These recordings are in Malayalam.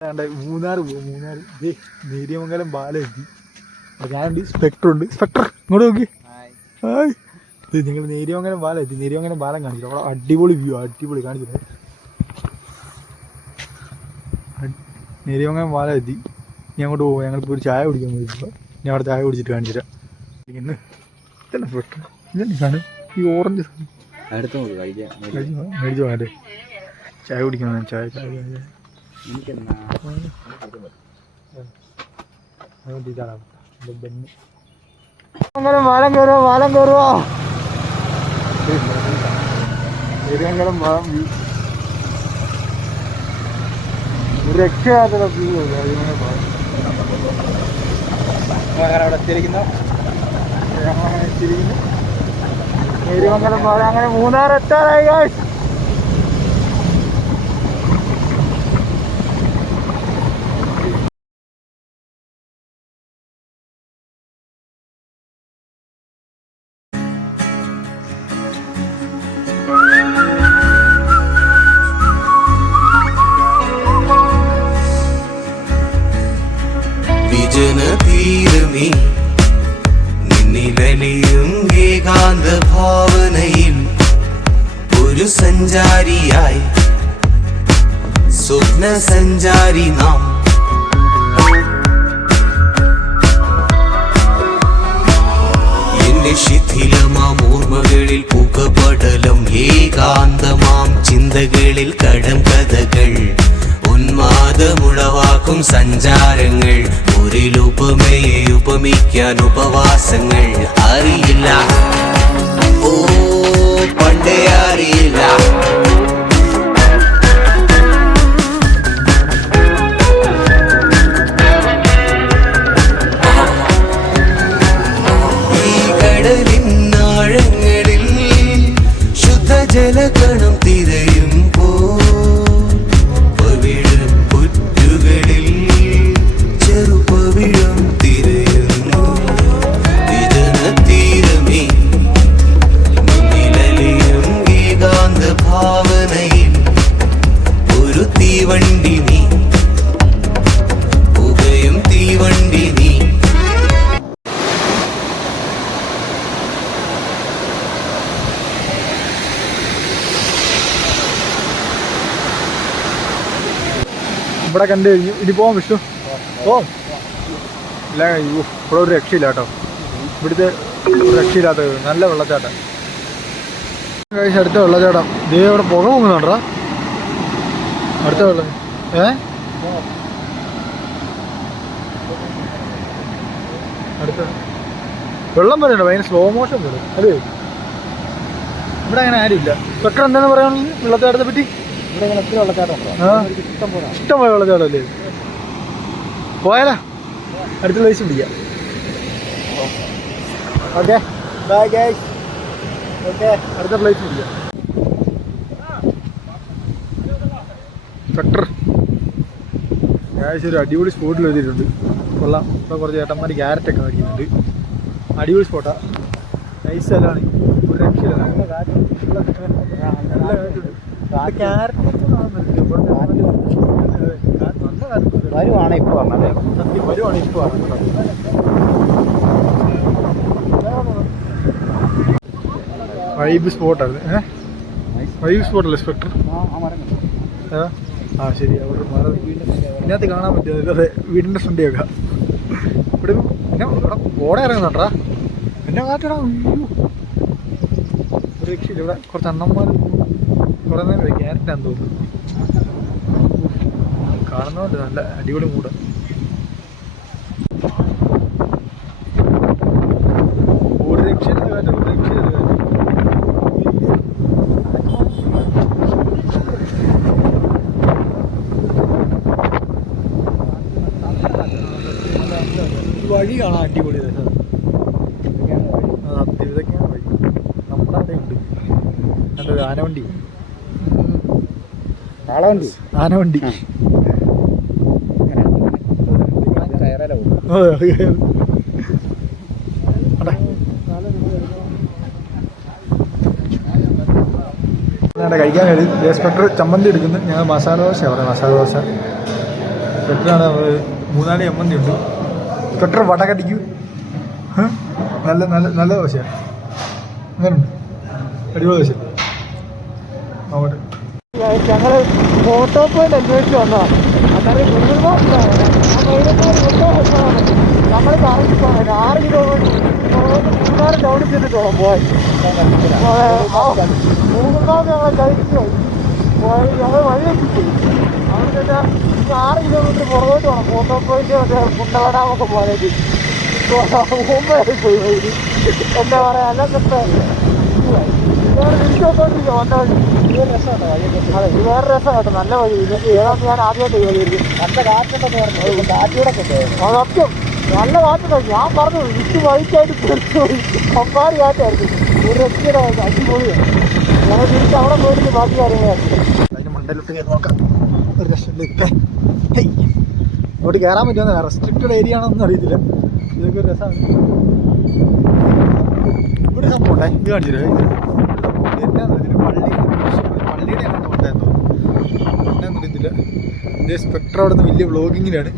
മൂന്നാർ നേരിയമംഗലം പാലം എത്തി. ഞാനുണ്ട്, സ്പെക്ടർ ഉണ്ട്. സ്പെക്ടർ ഇങ്ങോട്ട് നോക്കി. ഹായ്. നിങ്ങൾ നേരിയമംഗലം പാലം എത്തി. നേരിയമംഗലം പാലം കാണിച്ചു. അവിടെ അടിപൊളി വ്യൂ, അടിപൊളി കാണിച്ചിട്ട്. നേരിയമംഗലം പാലം എത്തി. ഇനി അങ്ങോട്ട് പോകും. ഞങ്ങളിപ്പോൾ ഒരു ചായ കുടിക്കാൻ പോയിപ്പോൾ ഞാൻ അവിടെ ചായ കുടിച്ചിട്ട് കാണിച്ചു തരാം. ഇന്ന് ഇതന്നെ സ്പെക്ടർ, ഇതന്നെ സാധനം, ഈ ഓറഞ്ച് മേടിച്ചു പോകാല്ലേ. ചായ കുടിക്കണം. ചായ ചായ ചായ അങ്ങനെ പാലം കയറുക, പാലം കയറുക. നേരിയമംഗലം പാലം ഒരു രക്ഷയാത്ര അവിടെ എത്തിയിരിക്കുന്നു. നേരിയമംഗലം പാലം അങ്ങനെ മൂന്നാർ എത്താറായി ഗായ്സ്. ജനതീരമേ നിന്നിലലിയും ഏകാന്ത ഭാവനയിൽ ഒരു സഞ്ചാരിയായി സ്വപ്ന സഞ്ചാരി നാം. എന്റെ ശിഥിലമാം ഓർമ്മകളിൽ പുകപടലം, ഏകാന്തമാം ചിന്തകളിൽ കടം കഥകൾ, ഉന്മാദമുളവാക്കും സഞ്ചാരങ്ങൾ, ഒരിലുപമയെ ഉപമിക്കാൻ ഉപവാസങ്ങൾ. അറിയില്ല, ഓ പണ്ടേ അറിയില്ല. ഈ കടലിൻ ആഴങ്ങളിൽ ശുദ്ധജലകണം തിരയുമ്പോ തീവണ്ടി നീ, പുകയും തീവണ്ടി നീ. ഇവിടെ കണ്ടു കഴിഞ്ഞു. ഇനി പോവാം വിഷ്ണു, പോവാം. ഇല്ല, ഇവിടെ ഒരു രക്ഷയില്ല കേട്ടോ. ഇവിടുത്തെ ഒരു രക്ഷയില്ലാത്ത നല്ല വെള്ളച്ചാട്ടം. അടുത്ത വെള്ളച്ചാട്ടം ദേ അവിടെ പുക പൊങ്ങുന്നുണ്ടോ? അടുത്ത വെള്ളം അടുത്ത വെള്ളം പറയണ്ട, ഭയങ്കര സ്ലോ മോഷൻ വരും. അതെ, ഇവിടെ അങ്ങനെ ആരുമില്ല. സ്പെക്ടർ എന്താണെന്ന് പറയാനുള്ളത് വെള്ളച്ചാട്ടത്തെ പറ്റി? ഇഷ്ടംപോലെ വെള്ളച്ചാട്ടം അല്ലേ? പോയാലോ, അടുത്ത പ്ലേസ് പിടിക്കാം. Okay bye guys. ഓക്കെ, അടുത്ത പ്ലേസ് പിടിക്കാം. സ്പെക്ടർ ഒരു അടിപൊളി സ്പോട്ടിൽ എഴുതിയിട്ടുണ്ട്. കൊള്ളാം. ഇപ്പോൾ കുറച്ച് ചേട്ടന്മാർ ക്യാരറ്റൊക്കെ മേടിക്കുന്നുണ്ട്. അടിപൊളി സ്പോട്ടാണ്, നൈസ് സ്ഥലമാണ്. ഒരു രക്ഷയില്ല. വരുവാണ് ഇപ്പോൾ പറഞ്ഞത്. സത്യം വരുവാണ് ഇപ്പോൾ പറഞ്ഞത്. വൈബ് സ്പോട്ടാണ്. വൈബ് സ്പോട്ടല്ലേ സ്പെക്ടർ? ആ ശരി. അവിടെ മരം ഇതിനകത്ത് കാണാൻ പറ്റും. അതെ, വീടിൻ്റെ ഫ്രണ്ടിയൊക്കെ ഇവിടെ പിന്നെ ഓടെ ഇറങ്ങുന്നുണ്ടാ. പിന്നെ കാറ്റടാ. ഒരു രക്ഷയില്ല. ഇവിടെ കുറച്ച് അണ്ണന്മാർ കുറേ നേരം ക്യാരറ്റാന്ന് തോന്നുന്നു. കാണുന്നതുകൊണ്ട് നല്ല അടിപൊളി മൂട്. ഒരു രക്ഷയില്ല കാറ്റ്, ഒരു രക്ഷയില്ല കാറ്റ്. വഴി കാണാൻ അടിപൊളി. സത്യം ഇതൊക്കെയാണ് വഴി. നമ്മുടെ അവിടെ ഉണ്ട് നല്ലൊരു ആനവണ്ടി. ആളവണ്ടി, ആനവണ്ടി. കഴിക്കാൻ കഴിയും. സ്പെക്ടർ ചമ്മന്തി എടുക്കുന്നു. ഞങ്ങൾ മസാല ദോശ പറയാം. മസാല ദോശ സ്പെക്ടറാണ്. 3-4 MND ഉണ്ട്. സ്പെക്ടർ വടകടിക്കും. നല്ല നല്ല നല്ല ദോശയാണ്. അങ്ങനെയുണ്ട്, അടിപൊളി ദോശ. നോക്കട്ടെ. ഞങ്ങൾ ഫോട്ടോ പോയിന്റ് അന്വേഷിച്ച് വന്നതാണ്. അന്നേരം ഗൂഗിൾ മാപ്പിലാണ് നമ്മൾ കറങ്ങി പോയത് 6 കിലോമീറ്റർ ടൗണിൽ ചെന്നിട്ടോളം പോയി. ഗൂഗിൾ മാപ്പ് ഞങ്ങളെ കഴിച്ചു പോയി. ഞങ്ങൾ വഴി വെച്ചിട്ട് അവിടെ തന്നെ 6 കിലോമീറ്റർ പുറകോട്ട് വേണം ഫോട്ടോ പോയിന്റ്. മറ്റേ കുണ്ടള ഡാമൊക്കെ പോകാനായിട്ട് മുമ്പായി പോയി വഴി. എന്താ പറയുക, അതൊക്കെ തിരിച്ചോണ്ടിരിക്കുക വന്ന വഴി. അതെ, ഇത് വേറെ രസം കേട്ടോ, നല്ല വഴി. ഇതിനൊക്കെ ഏതാണ്ട് ഞാൻ ആദ്യമായിട്ട് വഴിയായിരിക്കും. നല്ല കാറ്റുണ്ടെന്ന് പറഞ്ഞു, കാറ്റിലൂടെ സത്യം നല്ല കാറ്റുണ്ടായി. ഞാൻ പറഞ്ഞു വിറ്റ് വഴിക്കായിട്ട് തിരിച്ചു പോയി. കമ്പാരി കാറ്റായിരുന്നു, ഒരു രക്ഷയുടെ അടിപൊളിയാണ്. ഞങ്ങൾ തിരിച്ച് അവിടെ പോയിട്ട് ബാക്കി കാര്യങ്ങളായിരുന്നു. അതിന് മണ്ടയിലോട്ട് കയറി നോക്കാം. ഒരു രക്ഷയില്ല. അങ്ങോട്ട് കയറാൻ പറ്റുമെന്ന്, റെസ്ട്രിക്റ്റഡ് ഏരിയ ആണെന്നൊന്നും അറിയത്തില്ല. ഇതൊക്കെ ഒരു രസമാണ്. ഇവിടെ സംഭവം ഉണ്ടായി, ഇത് കാണിച്ചില്ലേ? പള്ളിയുടെ അങ്ങോട്ട് ഉണ്ടായിരുന്നു, എന്നാന്ന് അറിയത്തില്ല. ഇതേ സ്പെക്ടർ അവിടെ നിന്ന് വലിയ വ്ളോഗിങ്ങിലാണ്.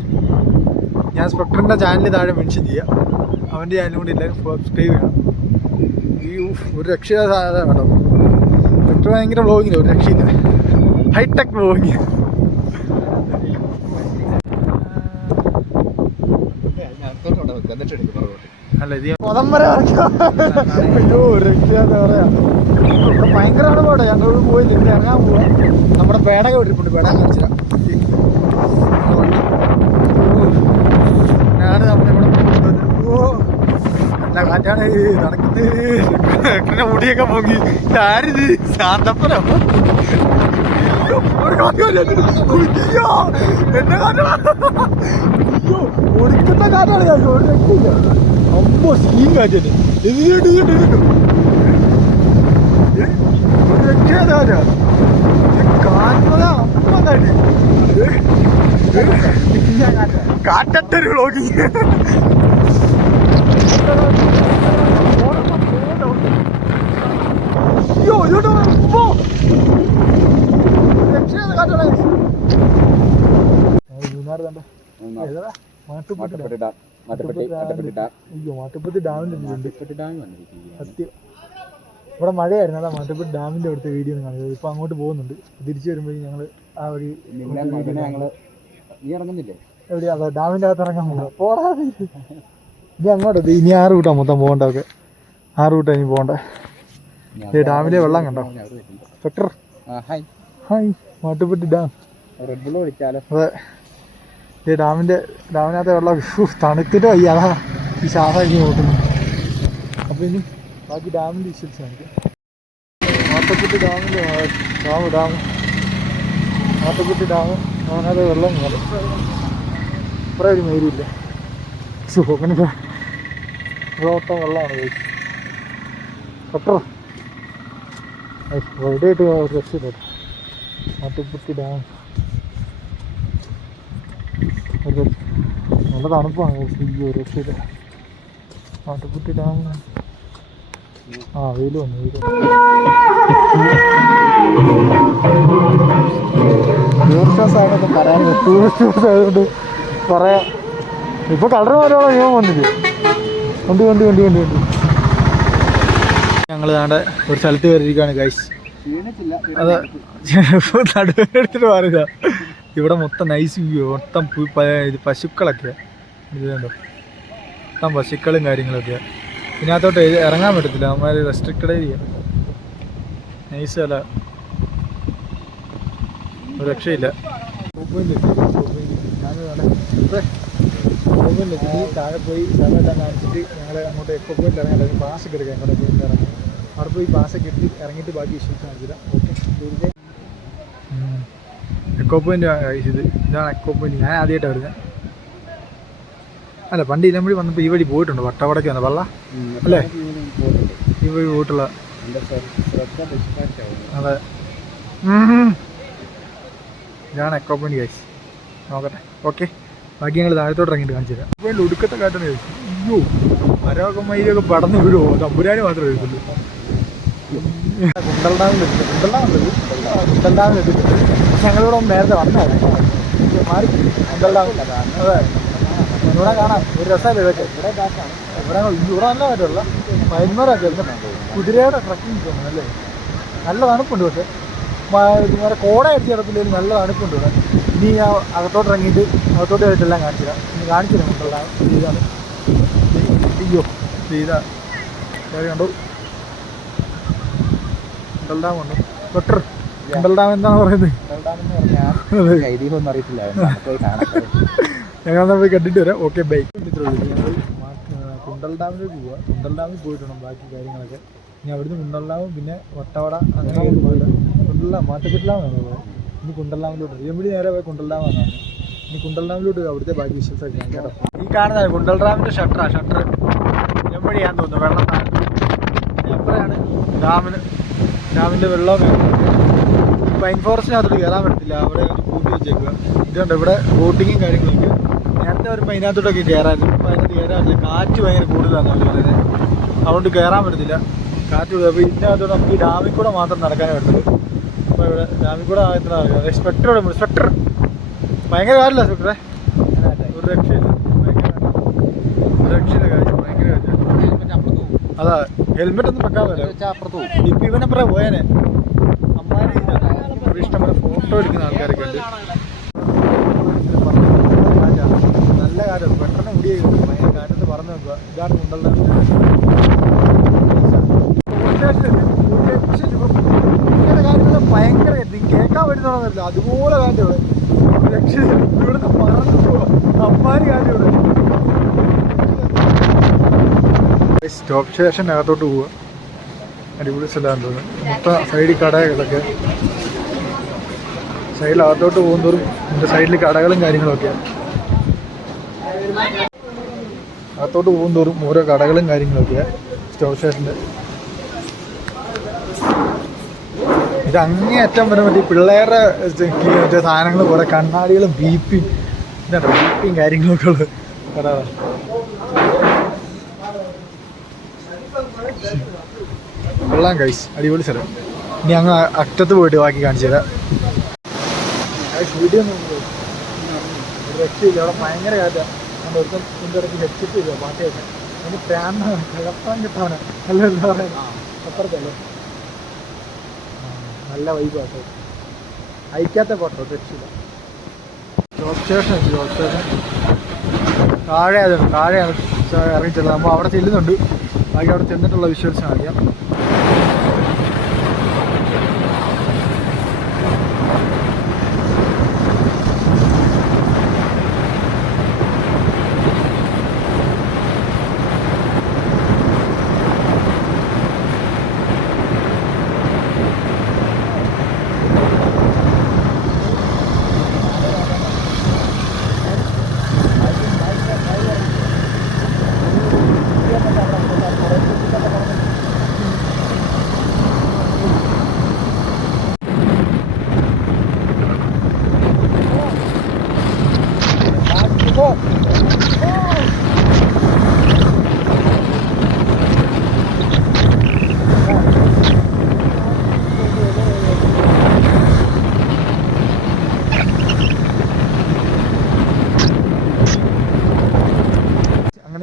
ഞാൻ സ്പെക്ടറിൻ്റെ ചാനൽ താഴെ മെൻഷൻ ചെയ്യാം. അവൻ്റെ ചാനലും കൂടി എല്ലാവരും സബ്സ്ക്രൈബ് ചെയ്യണം. ഈ ഒരു രക്ഷയില്ല സാധനം കേട്ടോ. സ്പെക്ടർ ഭയങ്കര വ്ളോഗിങ്ങില്ല, ഒരു രക്ഷയില്ല. Hi-tech vlogging. അല്ല ഇത് കൊതമ്പര അയ്യോ രക്ഷയാന്ന് പറയാ. ഭയങ്കര അനുഭവം. ഞങ്ങളോട് പോയില്ല, ഇവിടെ ഇറങ്ങാൻ പോവാ. നമ്മുടെ പേടക വിട്ടിട്ടുണ്ട്, പേടക കാണിച്ചില്ല. ഞാന് നമ്മുടെ ഇവിടെ ഓ നല്ല കാറ്റാണ് നടക്കുന്നത്. മുടിയൊക്കെ പൊങ്ങി. ആരിത് ശാന്തപ്പനോ? എന്നെ കാറ്റാണ്, ഒടുക്കുന്ന കാറ്റാണ്. ഞാൻ ഒരു രക്ഷയില്ല. അമ്പോ സീൻ കാറ്റല്ലേ ഇത്. ഒരു രക്ഷയാ കാറ്റാ. കാറ്റുള്ള അമ്മ കാറ്റത്തൊരു വ്ളോഗിങ്. അയ്യോ ഇതോട്ടോ രക്ഷയാണ് കാറ്റാണ്. മൂന്നാർ കണ്ട മാട്ടുപ്പെട്ടി ഡാമിൻ്റെ സത്യം. ഇവിടെ മഴയായിരുന്നു, അതാ മാട്ടുപ്പെട്ടി ഡാമിൻ്റെ അവിടുത്തെ വീഡിയോ ഒന്ന് കാണിച്ചത്. ഇപ്പം അങ്ങോട്ട് പോകുന്നുണ്ട്. തിരിച്ചു വരുമ്പോഴേക്കും ഞങ്ങൾ ആ ഒരു എവിടെയാ ഡാമിൻ്റെ അകത്ത് ഇറങ്ങാൻ പോകുന്നത്. പോടാതെ ഇനി അങ്ങോട്ട് ഇനി 6 റൂട്ടാണ് മൊത്തം പോകേണ്ടതൊക്കെ. 6 റൂട്ടാണ് ഇനി പോകേണ്ടത്. ഈ ഡാമിലെ വെള്ളം കണ്ടോ? Spectre hi Mattupetty dam. അതെ, ഈ ഡാമിനകത്തെ വെള്ളം തണുത്തിട്ട് വയ്യ. അതാ ഈ ശ്വാസം ഇനി നോക്കുന്നു. അപ്പോൾ ഇനി ബാക്കി ഡാമിൻ്റെ വിഷ്വൽസ് കാണിക്കാം. മാട്ടുപ്പെട്ടി ഡാമിൻ്റെ മാട്ടുപ്പെട്ടി ഡാം. അതിനകത്ത് വെള്ളം കയറും. ഇത്ര ഒരു മേരിയില്ല. സുഖം ഓട്ടം വെള്ളമാണ് പോയി. പെട്രോ എവിടെയായിട്ട് രക്ഷയില്ല. മാട്ടുപ്പെട്ടി ഡാം നല്ല തണുപ്പാണ്. ഈ ഒരു രക്ഷയില്ല. മാട്ടുപ്പെട്ടി ഡാം വെയിൽ വന്നു. ടൂറിസ്റ്റ് ആയതൊക്കെ പറയാനില്ല. ടൂറിസ്റ്റ് ബസ് ആയതുകൊണ്ട് പറയാം. ഇപ്പോൾ കളർ മാറ്റാനുള്ള നിയമം വന്നില്ലേ? വണ്ടി ഞങ്ങൾ നാടെ ഒരു സ്ഥലത്ത് കയറിയിരിക്കുകയാണ് ഗൈസ്. അതെ, നടുവെടുത്തിട്ട് മാറില്ല. ഇവിടെ മൊത്തം നൈസ് വ്യൂ, മൊത്തം പശുക്കളൊക്കെ ഇത് കണ്ടോ, മൊത്തം പശുക്കളും കാര്യങ്ങളൊക്കെ. ഇതിനകത്തോട്ട് ഇറങ്ങാൻ പറ്റത്തില്ല, അവന്മാർ റെസ്ട്രിക്റ്റഡ് ഏരിയ. നൈസ് അല്ല, ഒരു രക്ഷയില്ല. താഴെ പോയി സ്ഥലമെല്ലാം കാണിച്ചിട്ട് ഞങ്ങൾ അങ്ങോട്ട് എക്കോ പോയിന്റ് ഇറങ്ങാൻ പാസൊക്കെ എടുക്കാം. എക്കോ പോയിന്റ് ഇറങ്ങി അവിടെ പോയി പാസൊക്കെ എടുത്ത് ഇറങ്ങിയിട്ട് ബാക്കി ഇഷ്യൂസ് കാണിച്ചില്ല. ഓക്കെ, എക്കോ പോയിന്റ് ഇതാണ് എക്കോ പോയിന്റ്. ഞാൻ ആദ്യമായിട്ടാണ് വരുന്നത്. അല്ല, പണ്ട് ഇലമ്പുഴി വന്നപ്പോൾ ഈ വഴി പോയിട്ടുണ്ട്. വട്ടവടക്ക് വന്ന വള്ള അല്ലേ, ഈ വഴി പോയിട്ടുള്ള. അതെ, ഇതാണ് എക്കോ പോയിന്റ് ഗൈസ്. നോക്കട്ടെ. ഓക്കെ, ബാക്കി ഞങ്ങൾ താഴത്തോട്ട് ഇറങ്ങിയിട്ട് കാണിച്ചു തരാം. പോയിന്റ് ഒടുക്കത്തെ കാറ്റാണ് ഗൈസ്. അയ്യോ, മരമൊക്കെ മയിലൊക്കെ പടന്ന് വീഴുമോ? തമ്പുരാന് മാത്രമേ എഴുതുള്ളൂ. കുണ്ടൽ ഡാമിലെത്തി. പക്ഷെ ഞങ്ങളിവിടെ നേരത്തെ വന്നതാണ്. മാറി കുണ്ടൽ ഡാം. അതെ, ഇവിടെ കാണാം. ഒരു രസമല്ലേ ഇതൊക്കെ? ഇവിടെ നല്ല കാര്യമല്ല, മൈന്മരൊക്കെ കുതിരയുടെ ട്രക്കിങ് തോന്നുന്നു അല്ലേ. നല്ല തണുപ്പുണ്ട്, പക്ഷെ വേറെ കോട അടിച്ച് കിടപ്പില്ലെങ്കിൽ നല്ല തണുപ്പുണ്ട് ഇവിടെ. ഇനി ഞാൻ അകത്തോട്ട് ഇറങ്ങിയിട്ട് അകത്തോട്ട് ആയിട്ടെല്ലാം കാണിച്ചു തരാം. ഇനി കാണിച്ചു തരാം കുണ്ടൽ ഡാം. ഇതാണ്, അയ്യോ ഇതാ കണ്ടു കുണ്ടൽ ഡാം ഉണ്ട്. ബെറ്റർ കുണ്ടൽ ഡാം എന്താണ് പറയുന്നത്? ഐതിഹ്യമൊന്നും അറിയത്തില്ല. ഞങ്ങൾ പോയി കണ്ടിട്ട് വരാം. Okay bye. ഞങ്ങൾ കുണ്ടൽ ഡാമിലേക്ക് പോവാം. കുണ്ടൽ ഡാമിൽ പോയിട്ടുണ്ട് ബാക്കി കാര്യങ്ങളൊക്കെ. ഇനി അവിടുന്ന് കുണ്ടൽ ഡാമും പിന്നെ വട്ടവട അങ്ങനെ പോയില്ല. കുണ്ടൽ ഡാം മാറ്റപ്പെട്ടില്ലാന്നാണ് പോയത്. ഇനി കുണ്ടൽ ഡാമിലോട്ട് എമ്പടി നേരെ പോയി കുണ്ടൽ ഡാമാണ്. ഇനി കുണ്ടൽ ഡാമിലോട്ട് അവിടുത്തെ ബാക്കി വിശ്വസൊക്കെ ഞാൻ കേട്ടോ. ഈ കാണുന്നതാണ് കുണ്ടൽ ഡാമിൻ്റെ ഷട്ടറാണ്. ഷട്ടർ എമ്പടിയാന്ന് തോന്നുന്നു. വെള്ളം എപ്പോഴാണ് ഡാമിൻ്റെ വെള്ളം പൈൻ ഫോറസ്റ്റിനകത്തോട്ട് കയറാൻ പറ്റത്തില്ല. അവിടെ കൂട്ടി വെച്ചേക്കുക. ഇതുണ്ട് ഇവിടെ ബോട്ടിങ്ങും കാര്യങ്ങളൊക്കെ. നേരത്തെ ഒരു അതിനകത്തോട്ടൊക്കെ കയറായിരുന്നു. ഇപ്പോൾ അതിനകത്ത് കയറാറില്ല. കാറ്റ് ഭയങ്കര കൂടുതലാണ് അവർ പറയുന്നത്. അതുകൊണ്ട് കയറാൻ പറ്റത്തില്ല. കാറ്റ് കൂടുതൽ. അപ്പോൾ ഇതിനകത്തോട്ട് നമുക്ക് ഈ ഡാമിൽ കൂടെ മാത്രം നടക്കാനേ പറ്റുള്ളൂ. അപ്പോൾ ഇവിടെ ഡാമിൽ കൂടെ എത്ര സ്പെക്ടർ ഭയങ്കര കാര്യമില്ല. സ്പെക്ടറെ ഒരു രക്ഷയില്ല. രക്ഷയില്ല കാര്യം, ഭയങ്കര കാര്യം. അതാ ഹെൽമെറ്റ് ഒന്നും വെക്കാൻ പറ്റില്ല. ഇപ്പം ഇവനപ്പുറം പോയേനെ. ഇഷ്ടംപോലെ ഫോട്ടോ എടുക്കുന്ന ആൾക്കാരൊക്കെ ഉണ്ട്. നല്ല കാര്യം, പെട്ടെന്ന് മുടി ഭയങ്കര കാറ്റത്ത് പറഞ്ഞു നോക്കുക. ഇതാണ് കുണ്ടൽ ഡാം. ഭയങ്കര കേൾക്കാൻ പറ്റുന്നതാണല്ലോ, അതുപോലെ കാറ്റ് ഇവിടെ. രക്ഷയില്ല. ഇവിടുന്ന് പറഞ്ഞു പോവാം. അമ്മാരി കാറ്റ് ഇവിടെ. സ്റ്റോപ്പ് സ്റ്റേഷനകത്തോട്ട് പോവുക. അടിപൊളി സ്ഥലമാണെന്ന് തോന്നുന്നു. മൊത്തം സൈഡിൽ കടകളൊക്കെ. സൈഡിലകത്തോട്ട് പോകുന്നതോറും ഇതിൻ്റെ സൈഡിൽ കടകളും കാര്യങ്ങളൊക്കെയാണ്. അകത്തോട്ട് പോകുന്നതോറും ഓരോ കടകളും കാര്യങ്ങളൊക്കെയാണ് സ്റ്റോപ്പ് സ്റ്റേഷൻ്റെ. ഇത് അങ്ങേയറ്റം വരെ മറ്റേ പിള്ളേരുടെ മറ്റേ സാധനങ്ങൾ കുറേ കണ്ണാടികളും ബീപ്പിയും കാര്യങ്ങളൊക്കെ ഉള്ളത് കടകളാണ്. കൊള്ളാം ഗൈസ്, അടിപൊളി സ്ഥലം. ഇനി അങ്ങ് അറ്റത്ത് പോയിട്ട് ബാക്കി കാണിച്ചു തരാം. വീഡിയോ രക്ഷയില്ല. അവിടെ ഭയങ്കര കാറ്റാണ്. നമ്മൾ ഒരുത്തം ഇതിൻ്റെ ഇടയ്ക്ക് ഹെഡ്സെറ്റ് ചെയ്തോ പാട്ട് കേൾക്കാൻ. അതിന് പ്രാന്താണ്, കിടപ്പാൻ കിട്ടാണ്. അല്ല എന്താ പറയുക, അപ്പുറത്തല്ലേ. നല്ല വൈബാട്ടോ. അയക്കാത്ത ഫോട്ടോ രക്ഷയില്ല. സ്റ്റോപ്പ് സ്റ്റേഷൻ വെച്ചു. സ്റ്റോപ്പ് സ്റ്റേഷൻ താഴെയാണ് ഇറങ്ങിച്ചുള്ളത്. നമ്മൾ അവിടെ ചെല്ലുന്നുണ്ട്. ബാക്കി അവിടെ ചെന്നിട്ടുള്ള വിഷ്വൽസ് അറിയാം.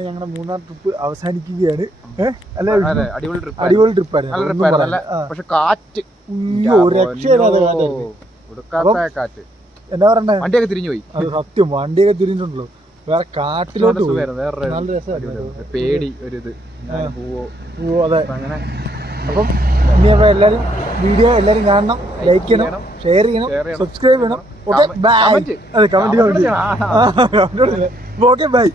ഞങ്ങളുടെ മൂന്നാർ ട്രിപ്പ് അവസാനിക്കുകയാണ്. അടിപൊളി ട്രിപ്പായിരുന്നു. പക്ഷെ കാറ്റ് രക്ഷയില്ലാതെ കാറ്റ്. എന്നാ പറയണ്ടേ, വണ്ടിയൊക്കെ തിരിഞ്ഞു പോയി. അത് സത്യം, വണ്ടിയൊക്കെ തിരിഞ്ഞിട്ടുണ്ടല്ലോ. വേറെ കാട്ടിലോട്ട് നല്ല രസമായിരുന്നു. പേടി ഒരു ഇത് പോവോ. അതെ, അങ്ങനെ. അപ്പം ഇനി അപ്പൊ എല്ലാരും വീഡിയോ കാണണം, ലൈക്ക് ചെയ്യണം, ഷെയർ ചെയ്യണം, സബ്സ്ക്രൈബ് ചെയ്യണം. Okay bye. അതെ, കമന്റ് ഓക്കെ ബൈ.